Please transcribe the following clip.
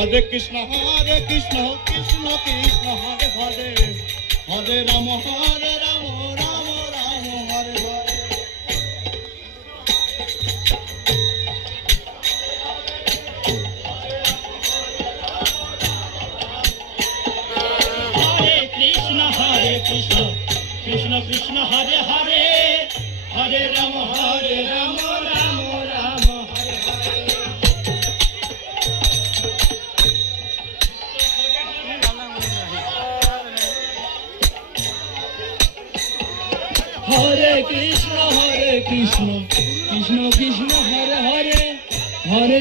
Hare Krishna Krishna Krishna Hare Hare Hare Ram Ram Ram Hare Hare. Krishna Krishna Krishna Hare Hare Hare Ram Ram Ram Hare Hare. Hare Krishna Krishna Krishna Hare Hare Hare